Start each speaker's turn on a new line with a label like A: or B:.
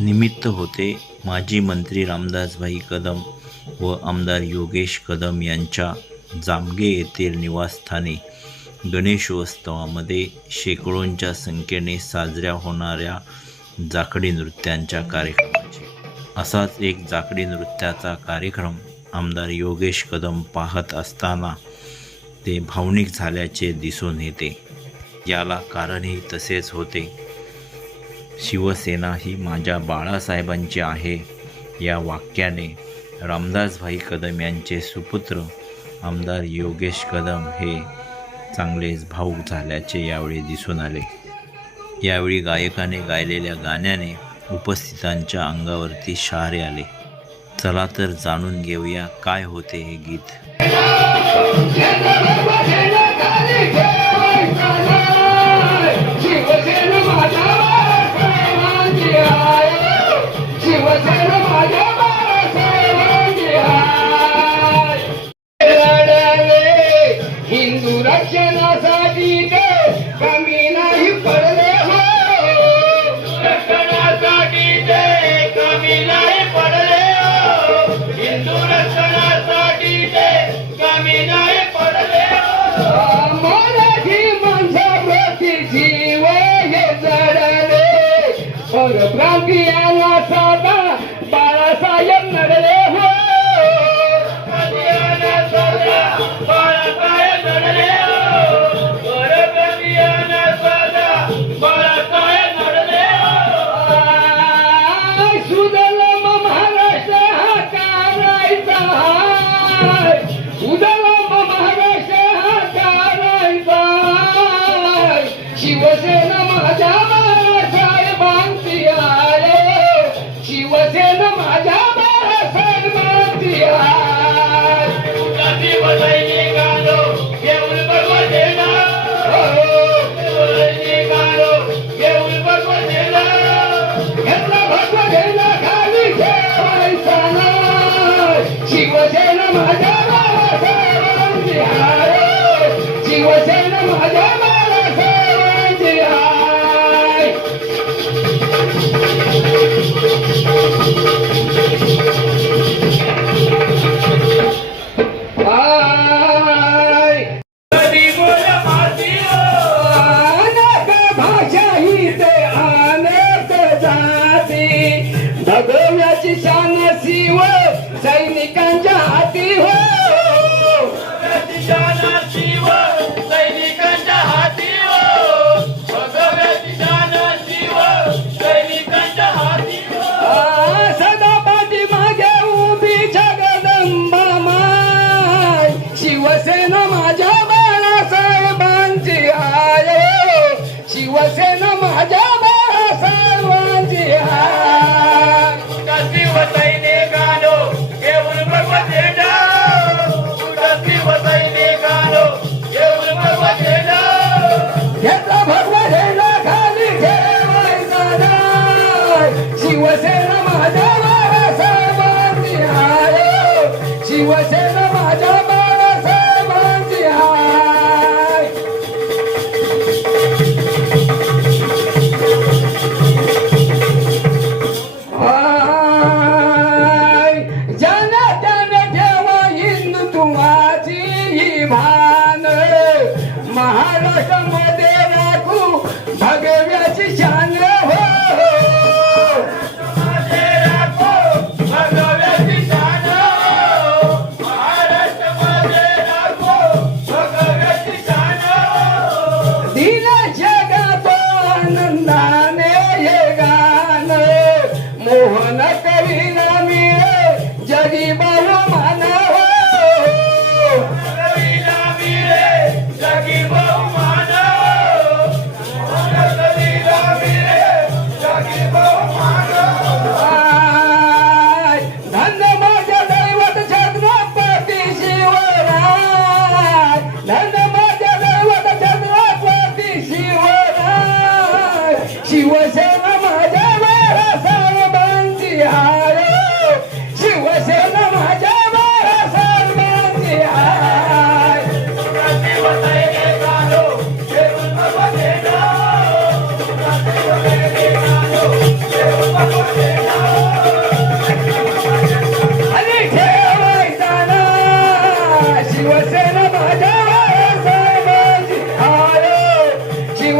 A: निमित्त होते माजी मंत्री रामदासभाई कदम व आमदार योगेश कदम यांच्या जामगे येथील निवासस्थानी गणेशोत्सवामध्ये शेकडोंच्या संख्येने साजऱ्या होणाऱ्या जाखडी नृत्यांच्या कार्यक्रमाचे. असाच एक जाखडी नृत्याचा कार्यक्रम आमदार योगेश कदम पाहत असताना ते भावनिक झाल्याचे दिसून येते. याला कारणही तसेच होते. शिवसेना ही माझ्या बाळासाहेबांची आहे. या वाक्याने रामदासभाई कदम यांचे सुपुत्र आमदार योगेश कदम हे चांगलेच भाऊक झाल्याचे यावेळी दिसून आले. यावेळी गायकाने गायलेल्या गाण्याने उपस्थितांच्या अंगावरती शहारे आले. चला तर जाणून घेऊया काय होते हे गीत.
B: जीव हे जडले. परप्रांतीयांना साधा बाळासाहेब नडले. भगव्याची शान शिव सैनिकांच्या हाती हो. भगव्याची शान शिव सैनिकांच्या हाती हो. भगव्याची शान शिव सैनिकांच्या हाती हो. सदा पाठी मागे उभी जगदंबा माय शिवसेना माझ्या बाळासाहेबांची आहे शिवसेना माझ्या शिवसेना माझ्या बाळासाहेबांची